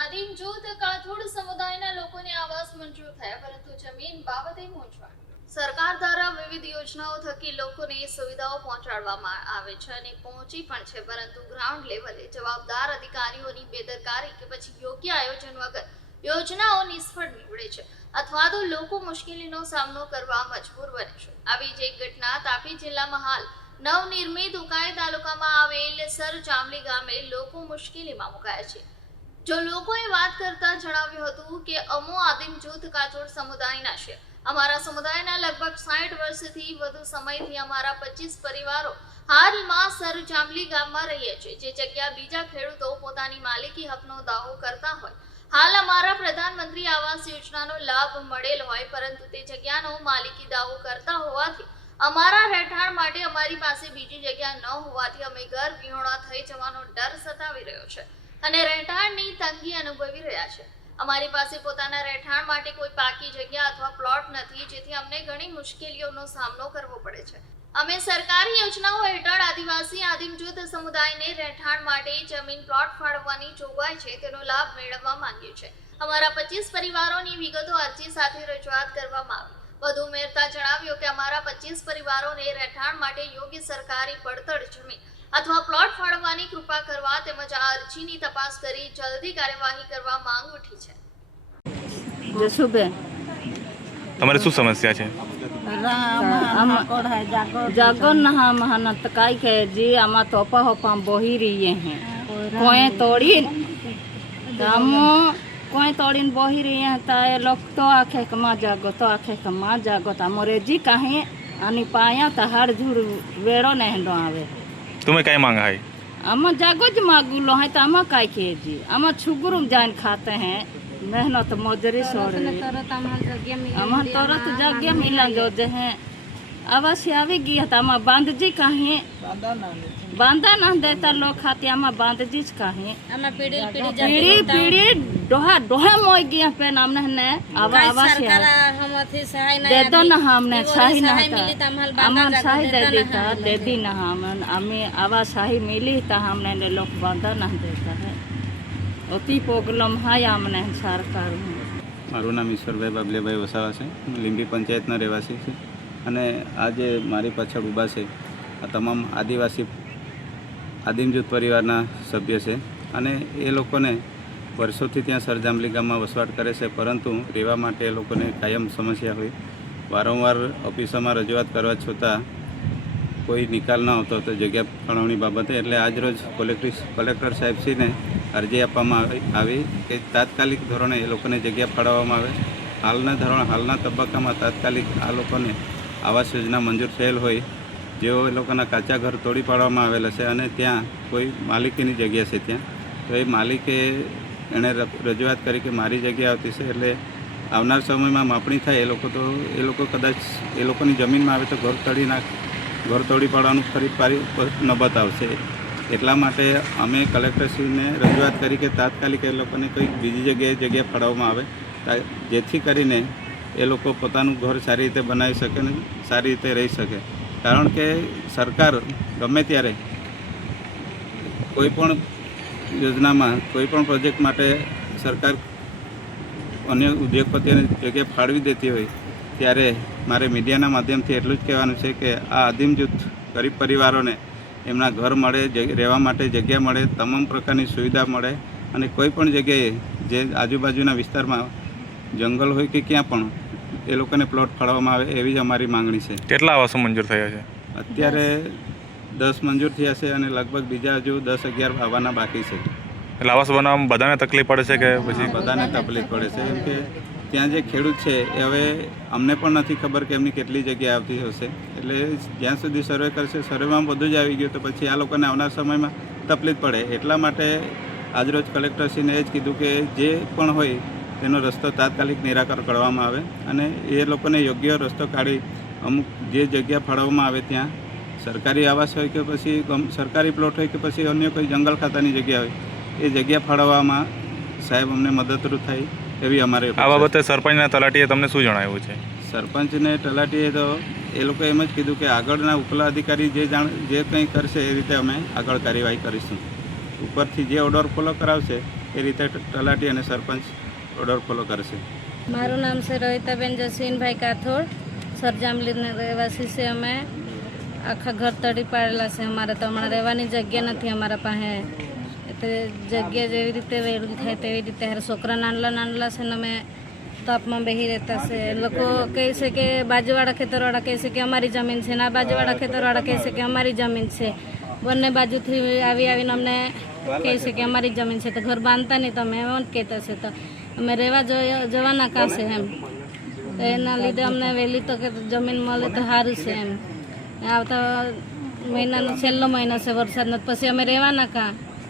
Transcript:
આદિમ જૂથ કાથોડ સમુદાયના લોકોને આવાસ મંજૂર થયા, પરંતુ જમીન બાબતે મૂંઝવણ. સરકાર દ્વારા વિવિધ યોજનાઓ થકી લોકોને સુવિધાઓ પહોંચાડવામાં આવે છે અને પહોંચી પણ છે, પરંતુ ગ્રાઉન્ડ લેવલે જવાબદાર અધિકારીઓની બેદરકારી કે પછી યોગ્ય આયોજન વગર યોજનાઓ નિષ્ફળ નીવડે છે અથવા તો લોકો મુશ્કેલીનો સામનો કરવા મજબૂર બને છે. આવી જ એક ઘટના તાપી જિલ્લામાં હાલ નવનિર્મિત ઉકાઈ તાલુકામાં આવેલ સર જાંબલી ગામે લોકો મુશ્કેલીમાં મુકાયા છે. જો લોકોએ વાત કરતા જણાવ્યું હતું કે અમો આદિમ જૂથ કાથોડ સમુદાયના છે. અમારા સમુદાયના લગભગ 60 વર્ષથી વધુ સમયથી અમારા 25 પરિવારો હાલમાં સર જાંબલી ગામમાં રહીએ છીએ, જે જગ્યા બીજા ખેડૂતો પોતાની માલિકી હકનો દાવો કરતા હોય. હાલ અમારા પ્રધાનમંત્રી આવાસ યોજનાનો લાભ મળેલ હોય, પરંતુ તે જગ્યાનો માલિકી દાવો કરતા હોવાથી અમારા રહેઠાણ માટે અમારી પાસે બીજી જગ્યા ન હોવાથી અમે ઘર વિહોણા થઈ જવાનો ડર સતાવી રહ્યો છે અને રહેઠાણની તંગી અનુભવી રહ્યા છે. અમારી પાસે પોતાના રહેઠાણ માટે કોઈ પાકી જગ્યા અથવા પ્લોટ નથી, જેથી અમને ઘણી મુશ્કેલીઓનો સામનો કરવો પડે છે. અમે સરકારી યોજનાઓ હેઠળ આદિવાસી આદિમ જૂથ સમુદાયને રહેઠાણ માટે જમીન પ્લોટ ફાળવવાની જોગવાઈ છે, તેનો લાભ મેળવવા માંગીએ છીએ. અમારા 25 પરિવારોની વિગતો અરજી સાથે રજૂઆત કરવામાં આવી. વધુ ઉમેરતા જણાવ્યું કે અમારા 25 પરિવારોને રહેઠાણ માટે યોગ્ય સરકારી પડતર જમીન અથવા પ્લોટ ફાળવવાની કૃપા કરવા તેમજ આ અરજીની તપાસ કરી જલ્દી કાર્યવાહી કરવા માંગ ઉઠી છે. જસુબેન, તમારે શું સમસ્યા છે? जागो नहा मेहनत काई के जी आमा तोपा होपा बोही रही हैं कोई तोड़ी हमो कोई तोड़ीन बोही रही हैं ताए लोग तो आखे कमा जागो ता मोरे जी कहीं आनी पाया ता हर झूर वेड़ो नहीं लो आवे. तुम्हें क्या मांगा है? आमा जागो ज मांगू लो है तो आमा काई के जी आमा छुगुरुम जान खाते हैं मेहनत मजूरी सोड़ अमन तुरंत जगह मिला जो है आवास आवी गई था आमा बांध जी कहीं बांधा ना देता लोग खाते आमा बांध जी कहीं पीढ़ी पीढ़ी डोहा डोहा मोई गया पे नाम ने आवास दे दो ना हमने सही ना अमन सही दे देता दे दी ना हमन हमें आवास सही मिली तो हमने लोग बांधा ना देता है अति प्रोब्लम है अमने सरकार. મારું નામ ઈશ્વરભાઈ બાબલેભાઈ વસાવા છે. હું લીંબી પંચાયતના રહેવાસી છું અને આજે મારી પાછળ ઊભા છે આ તમામ આદિવાસી આદિમ જૂથ પરિવારના સભ્ય છે અને એ લોકોને વર્ષોથી ત્યાં સરજાંબલી ગામમાં વસવાટ કરે છે, પરંતુ રહેવા માટે એ લોકોને કાયમ સમસ્યા હોય. વારંવાર ઓફિસોમાં રજૂઆત કરવા છતાં કોઈ નિકાલ ન આવતો હતો જગ્યા ફાળવણી બાબતે. એટલે આજરોજ કલેક્ટર સાહેબશ્રીને અરજી આપવામાં આવી કે તાત્કાલિક ધોરણે એ લોકોને જગ્યા ફાળવવામાં આવે. હાલના તબક્કામાં તાત્કાલિક આ લોકોને આવાસ યોજના મંજૂર થયેલ હોય, જેઓ એ લોકોના કાચા ઘર તોડી પાડવામાં આવેલા છે અને ત્યાં કોઈ માલિકીની જગ્યા છે ત્યાં, તો એ માલિકે એણે રજૂઆત કરી કે મારી જગ્યા આવતી છે, એટલે આવનાર સમયમાં માપણી થાય એ લોકો કદાચ એ લોકોની જમીનમાં આવે તો ઘર તોડી પાડવાનું ફરી નબત આવશે. એટલા માટે અમે કલેક્ટરશ્રીને રજૂઆત કરી કે તાત્કાલિક એ લોકોને કંઈક બીજી જગ્યા ફાળવવામાં આવે, જેથી કરીને એ લોકો પોતાનું ઘર સારી રીતે બનાવી શકે અને સારી રીતે રહી શકે. કારણ કે સરકાર ગમે ત્યારે કોઈપણ યોજનામાં કોઈપણ પ્રોજેક્ટ માટે સરકાર અન્ય ઉદ્યોગપતિઓને જગ્યા ફાળવી દેતી હોય ત્યારે મારે મીડિયાના માધ્યમથી એટલું જ કહેવાનું છે કે આ આદિમ જૂથ ગરીબ પરિવારોને એમના ઘર મળે, રહેવા માટે જગ્યા મળે, તમામ પ્રકારની સુવિધા મળે અને કોઈ પણ જગ્યાએ જે આજુબાજુના વિસ્તારમાં જંગલ હોય કે ક્યાં પણ એ લોકોને પ્લોટ ફાળવવામાં આવે એવી જ અમારી માંગણી છે. કેટલા આવાસો મંજૂર થયા છે? અત્યારે 10 મંજૂર થયા છે અને લગભગ બીજા હજુ 10-11 આવવાના બાકી છે. એટલે આવાસ બનાવવામાં બધાને તકલીફ પડે છે કે પછી? બધાને તકલીફ પડે છે, કેમ કે ત્યાં જે ખેડૂત છે એ હવે અમને પણ નથી ખબર કે એમની કેટલી જગ્યા આવતી હશે. એટલે જ્યાં સુધી સર્વે કરશે, સર્વેમાં બધું જ આવી ગયું તો પછી આ લોકોને આવનાર સમયમાં તકલીફ પડે. એટલા માટે આજરોજ કલેક્ટરશ્રીને એ જ કીધું કે જે પણ હોય તેનો રસ્તો તાત્કાલિક નિરાકરણ કરવામાં આવે અને એ લોકોને યોગ્ય રસ્તો કાઢી અમુક જે જગ્યા ફાળવવામાં આવે ત્યાં સરકારી આવાસ હોય કે પછી સરકારી પ્લોટ હોય કે પછી અન્ય કોઈ જંગલ ખાતાની જગ્યા હોય એ જગ્યા ફાળવવામાં સાહેબ અમને મદદરૂપ થાય એવી અમારે. આ બાબતે સરપંચના તલાટીએ તમને શું જણાવ્યું છે? સરપંચને તલાટીએ તો એ લોકો એમ જ કીધું કે આગળના ઉપલા અધિકારી જે કંઈ કરશે એ રીતે અમે આગળ કાર્યવાહી કરીશું. ઉપરથી જે ઓર્ડર ફોલો કરાવશે એ રીતે તલાટી અને સરપંચ ઓર્ડર ફોલો કરશે. મારું નામ છે રોહિતાબેન જસીનભાઈ કાથોડ. સરજામલીના રહેવાસી છે અમે. આખા ઘર તડી પાડેલા છે અમારે, તો હમણાં રહેવાની જગ્યા નથી અમારા પાસે. એટલે જગ્યા જેવી રીતે વેરું થાય તેવી રીતે હારે છોકરા નાનલા છે ને અમે તાપમાં બેસી રહેતા છે. લોકો કહે છે કે બાજુવાળા ખેતરવાળા કહે છે કે અમારી જમીન છે ને આ બાજુવાળા ખેતરવાળા કહે છે કે અમારી જમીન છે. બંને બાજુથી આવીને અમને કહે છે કે અમારી જમીન છે, તો ઘર બાંધતા નહીં, તો અમે એમ જ કહેતા છે. તો અમે રહેવા જવાના કાં છે એમ. તો એના લીધે અમને વહેલી તકે જમીન મળે તો સારું છે એમ. આવતા મહિનાનો છેલ્લો મહિનો છે વરસાદનો, પછી અમે રહેવાના કાં.